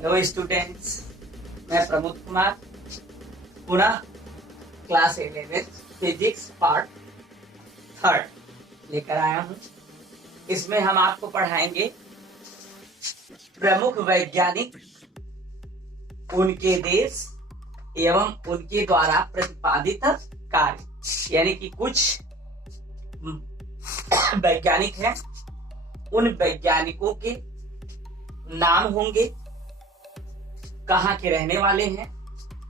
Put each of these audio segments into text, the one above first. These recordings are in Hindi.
हेलो स्टूडेंट्स, मैं प्रमोद कुमार पुनः क्लास 11 फिजिक्स पार्ट 3 लेकर आया हूं। इसमें हम आपको पढ़ाएंगे प्रमुख वैज्ञानिक, उनके देश एवं उनके द्वारा प्रतिपादित कार्य, यानी कि कुछ वैज्ञानिक हैं, उन वैज्ञानिकों के नाम होंगे, कहाँ के रहने वाले हैं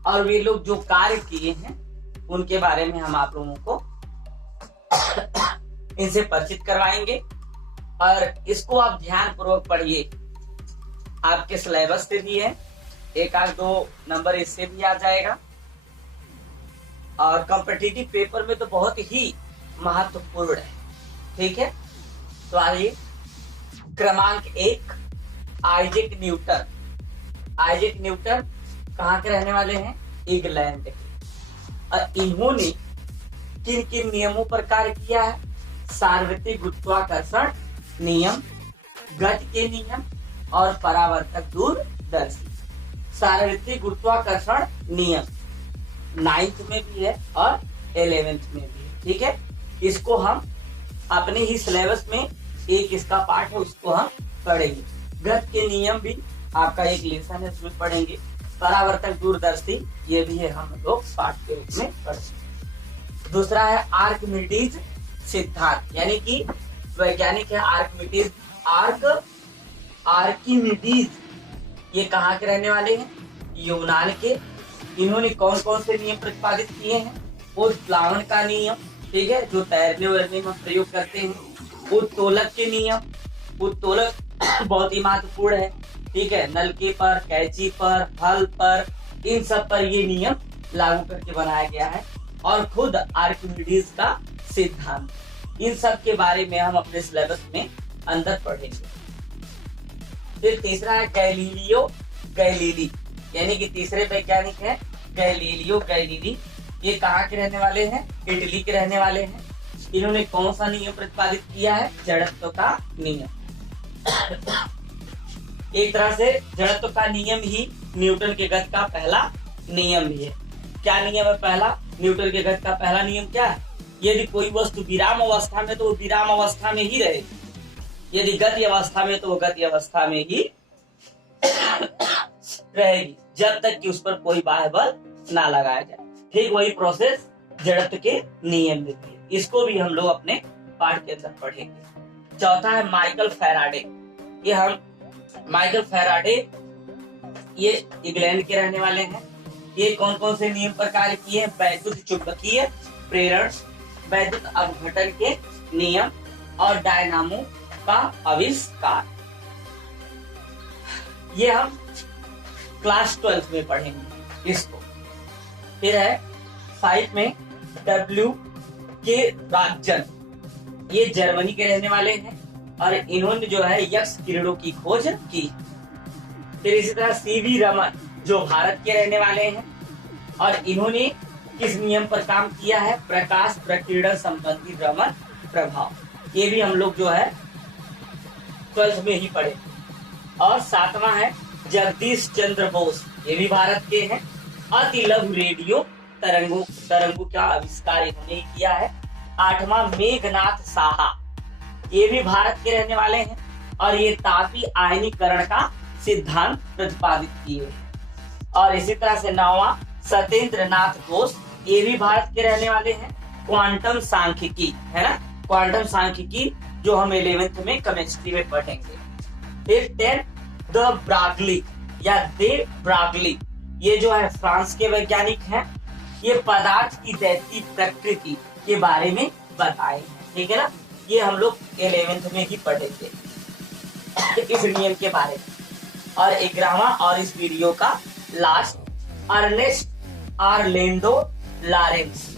और वे लोग जो कार्य किए हैं उनके बारे में हम आप लोगों को इनसे परिचित करवाएंगे। और इसको आप ध्यान पूर्वक पढ़िए, आपके सिलेबस से भी है, एक आध दो नंबर इससे भी आ जाएगा और कॉम्पिटिटिव पेपर में तो बहुत ही महत्वपूर्ण है। ठीक है, तो आइए क्रमांक 1, आइजैक न्यूटन। आइजैक न्यूटन कहाँ के रहने वाले हैं? इंग्लैंड के। और इन्होंने किन किन नियमों पर कार्य किया है? सार्वत्रिक गुरुत्वाकर्षण नियम, गति के नियम और परावर्तक दूरदर्शी। सार्वत्रिक गुरुत्वाकर्षण नियम 9th में भी है और 11th में भी है। ठीक है, इसको हम अपने ही सिलेबस में एक इसका पार्ट है, उसको हम पढ़ेंगे। गति के नियम भी आपका एक लेसन है, उसमें पढ़ेंगे। परावर्तक दूरदर्शी ये भी है, हम लोग पाठ के रूप में पढ़ेंगे। दूसरा है आर्किमिडीज सिद्धांत, यानी कि वैज्ञानिक है आर्किमिडीज। ये कहाँ के रहने वाले हैं? यूनान के। इन्होंने कौन कौन से नियम प्रतिपादित किए हैं? उत्प्लावन का नियम, ठीक है, जो तैरने वैरने में प्रयोग करते हैं। उत्तोलक के नियम, उत्तोलक बहुत ही महत्वपूर्ण है, ठीक है, नलके पर, कैंची पर, हल पर, इन सब पर ये नियम लागू करके बनाया गया है। और खुद आर्किमिडीज का सिद्धांत, इन सब के बारे में हम अपने सिलेबस में अंदर पढ़ेंगे। फिर तीसरा है गैलीलियो गैलीली, यानी कि तीसरे वैज्ञानिक है गैलीलियो गैलीली। ये कहाँ के रहने वाले हैं? इटली के रहने वाले हैं। इन्होंने कौन सा नियम प्रतिपादित किया है? जड़त्व का नियम। एक तरह से जड़त्व का नियम ही न्यूटन के गति का पहला नियम भी है। क्या नियम है पहला? न्यूटन के गति का पहला नियम क्या है? यदि कोई वस्तु विराम अवस्था में तो वो विराम अवस्था में ही रहेगी, यदि गति अवस्था में तो वो गति अवस्था में ही रहेगी, जब तक कि उस पर कोई बाह्य बल ना लगाया जाए। ठीक वही प्रोसेस जड़त्व के नियम में भी है, इसको भी हम लोग अपने पाठ के अंदर पढ़ेंगे। चौथा है माइकल फैराडे। माइकल फैराडे ये इंग्लैंड के रहने वाले हैं। ये कौन कौन से नियम पर कार्य किए हैं? वैद्युत चुंबकीय प्रेरण, वैद्युत अपघटन के नियम और डायनामो का आविष्कार। ये हम क्लास 12 में पढ़ेंगे इसको। फिर है 5 में W के राजन, ये जर्मनी के रहने वाले हैं और इन्होंने जो है यक्ष किरणों की खोज की। फिर इसी तरह सीवी रमन जो भारत के रहने वाले हैं और इन्होंने किस नियम पर काम किया है? प्रकाश प्रकीर्णन संबंधी रमन प्रभाव। ये भी हम लोग जो है 12th में ही पढ़े। और 7वां है जगदीश चंद्र बोस, ये भी भारत के हैं। अति लघु रेडियो तरंगों का आविष्कार इन्होंने ही किया है। 8वां मेघनाथ साहा, ये भी भारत के रहने वाले हैं और ये तापी आयनीकरण का सिद्धांत प्रतिपादित किए। और इसी तरह से 9वां सत्येंद्र नाथ बोस, ये भी भारत के रहने वाले हैं। क्वांटम सांख्यिकी है ना, क्वांटम सांख्यिकी जो हम 11th में केमिस्ट्री में पढ़ेंगे। फिर 10 द ब्रागली या दे ब्रागली, ये जो है फ्रांस के वैज्ञानिक हैं। ये पदार्थ की दैत्य प्रकृति के बारे में बताए, ठीक है ना। ये हम लोग 11th में ही पढ़ेंगे इस नियम के बारे में। और 11वां और इस वीडियो का लास्ट, अर्नेस्ट आर्लेंडो लॉरेंस,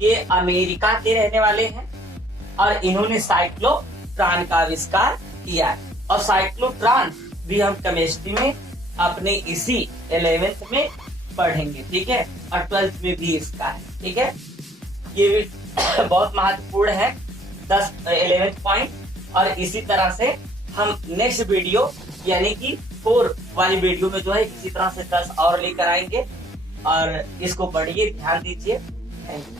ये अमेरिका के रहने वाले हैं और इन्होंने साइक्लोट्रॉन का आविष्कार किया है। और साइक्लोट्रॉन भी हम केमिस्ट्री में अपने इसी 11th में पढ़ेंगे, ठीक है, और 12th में भी इसका है, ठीक है। ये भी बहुत महत्वपूर्ण है 11th पॉइंट। और इसी तरह से हम नेक्स्ट वीडियो यानी कि 4 वाली वीडियो में जो है इसी तरह से 10 और लेकर आएंगे, और इसको पढ़िए, ध्यान दीजिए। Thank you.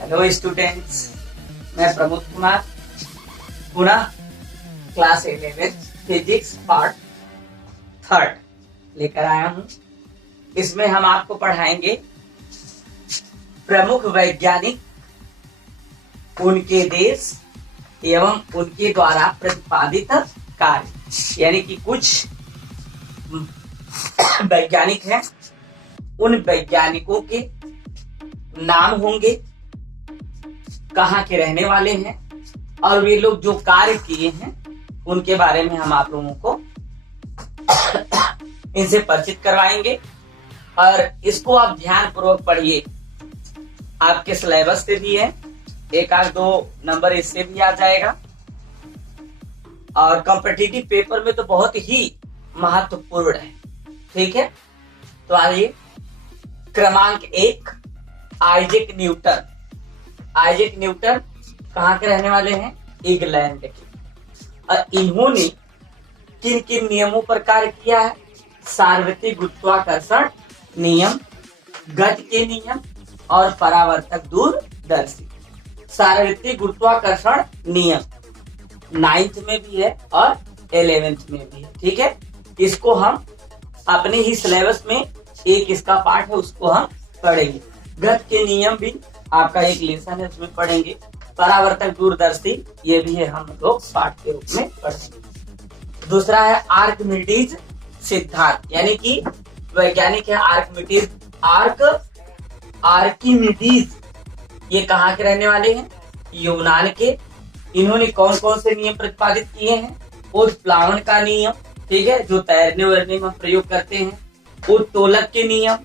हेलो स्टूडेंट्स, मैं प्रमोद कुमार पुनः क्लास 11 फिजिक्स पार्ट 3 लेकर आया हूं। इसमें हम आपको पढ़ाएंगे प्रमुख वैज्ञानिक, उनके देश एवं उनके द्वारा प्रतिपादित कार्य, यानी कि कुछ वैज्ञानिक हैं, उन वैज्ञानिकों के नाम होंगे, कहाँ के रहने वाले हैं, और वे लोग जो कार्य किए हैं उनके बारे में हम आप लोगों को इनसे परिचित करवाएंगे। और इसको आप ध्यान पूर्वक पढ़िए, आपके सिलेबस से भी है, 1-2 नंबर इससे भी आ जाएगा, और कॉम्पिटिटिव पेपर में तो बहुत ही महत्वपूर्ण है। ठीक है, तो आइए क्रमांक 1, आइजैक न्यूटन। आइजैक न्यूटन कहाँ के रहने वाले हैं? इंग्लैंड के। और इन्होंने किन किन नियमों पर कार्य किया है? सार्वत्रिक गुरुत्वाकर्षण नियम, गति के नियम और परावर्तक दूरदर्शी। सार्वत्रिक गुरुत्वाकर्षण नियम 9th में भी है और 11th में भी है। ठीक है, इसको हम अपने ही सिलेबस में एक इसका पार्ट है, उसको हम पढ़ेंगे। गति के नियम भी आपका एक लेसन है, उसमें पढ़ेंगे। परावर्तक दूरदर्शी ये भी है, हम लोग पाठ के रूप में पढ़ेंगे। दूसरा है आर्किमिडीज सिद्धांत, यानी कि वैज्ञानिक है आर्किमिडीज। ये कहाँ के रहने वाले हैं? यूनान के। इन्होंने कौन कौन से नियम प्रतिपादित किए हैं? उत्प्लावन का नियम, ठीक है, जो तैरने वैरने में प्रयोग करते हैं। उत्तोलक के नियम,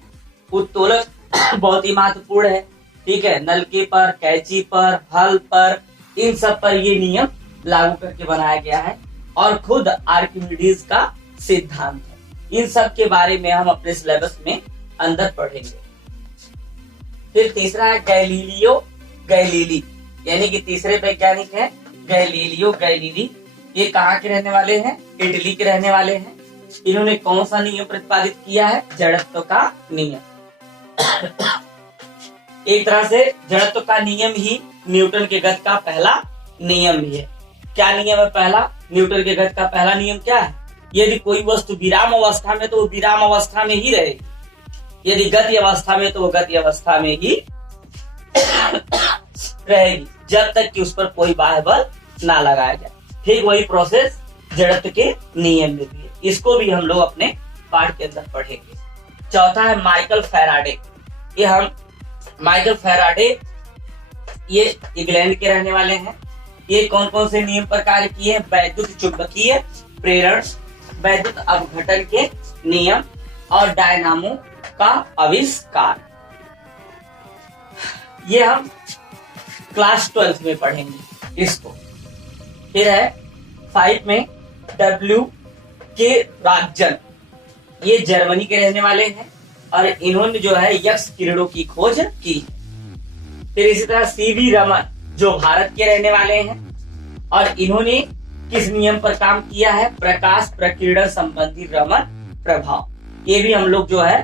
उत्तोलक बहुत ही महत्वपूर्ण है। ठीक है, नलके पर, कैंची पर, हल पर, इन सब पर ये नियम लागू करके बनाया गया है। और खुद आर्किमिडीज का सिद्धांत है। इन सब के बारे में हम अपने सिलेबस में अंदर पढ़ेंगे। फिर तीसरा है गैलीलियो गैलीली, यानी कि तीसरे वैज्ञानिक है गैलीलियो गैलीली। ये कहाँ के रहने वाले हैं? इटली के रहने वाले हैं। इन्होंने कौन सा नियम प्रतिपादित किया है? जड़त्व का नियम। एक तरह से जड़त्व का नियम ही न्यूटन के गति का पहला नियम भी है। क्या नियम है पहला? न्यूटन के गति का पहला नियम क्या है? यदि कोई वस्तु विराम अवस्था में तो वो विराम अवस्था में ही रहेगी, यदि गति अवस्था में तो वो गति अवस्था में ही रहेगी, जब तक कि उस पर कोई बाह्य बल ना लगाया जाए। ठीक वही प्रोसेस जड़त्व के नियम में भी है। इसको भी हम लोग अपने पाठ के अंदर पढ़ेंगे। चौथा है माइकल फैराडे। ये हम माइकल फैराडे ये इंग्लैंड के रहने वाले हैं। ये कौन कौन से नियम पर कार्य किए हैं? वैद्युत चुंबकीय प्रेरण, वैद्युत अपघटन के नियम और डायनामो का आविष्कार। ये हम क्लास 12 में पढ़ेंगे इसको। फिर है 5 में W के राजन। ये जर्मनी के रहने वाले हैं और इन्होंने जो है यक्ष किरणों की खोज की। फिर इसी तरह CV रमन जो भारत के रहने वाले हैं और इन्होंने किस नियम पर काम किया है? प्रकाश प्रकीर्णन संबंधी रमन प्रभाव। ये भी हम लोग जो है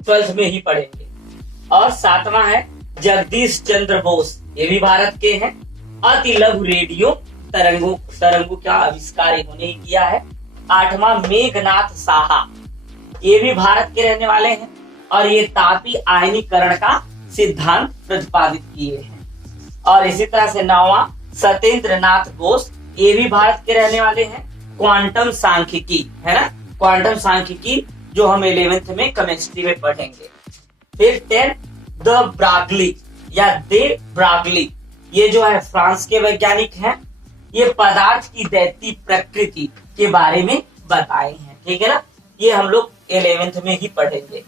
12th में ही पढ़ेंगे। और 7वां है जगदीश चंद्र बोस। ये भी भारत के हैं। अति लघु रेडियो तरंगों का आविष्कार इन्होंने ही किया है। 8वां मेघनाथ साहा। ये भी भारत के रहने वाले हैं और ये तापी आयनीकरण का सिद्धांत प्रतिपादित किए हैं। और इसी तरह से 9वां सत्येंद्र नाथ बोस। ये भी भारत के रहने वाले हैं। क्वांटम सांख्यिकी है ना, क्वांटम सांख्यिकी जो हम 11th में केमिस्ट्री में पढ़ेंगे। फिर 10 द ब्रागली या दे ब्रागली। ये जो है फ्रांस के वैज्ञानिक हैं। ये पदार्थ की दैत्य प्रकृति के बारे में बताए हैं। ठीक है ना, ये हम लोग 11th में ही पढ़ेंगे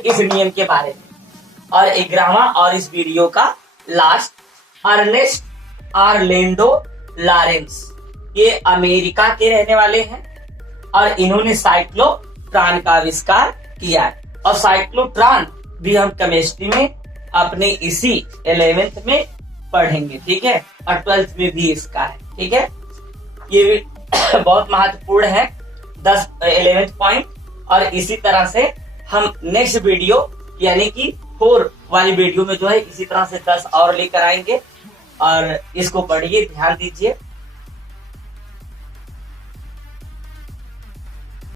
इस नियम के बारे में। और 11वां और इस वीडियो का लास्ट अर्नेस्ट आर्लेंडो लॉरेंस। ये अमेरिका के रहने वाले हैं और इन्होंने साइक्लोट्रॉन का आविष्कार किया है। और साइक्लोट्रॉन भी हम केमिस्ट्री में अपने इसी 11th में पढ़ेंगे, ठीक है। और 12th में भी इसका है, ठीक है। ये भी बहुत महत्वपूर्ण है 11th पॉइंट। और इसी तरह से हम नेक्स्ट वीडियो यानी कि 4 वाली वीडियो में जो है इसी तरह से 10 और लेकर आएंगे। और इसको पढ़िए, ध्यान दीजिए।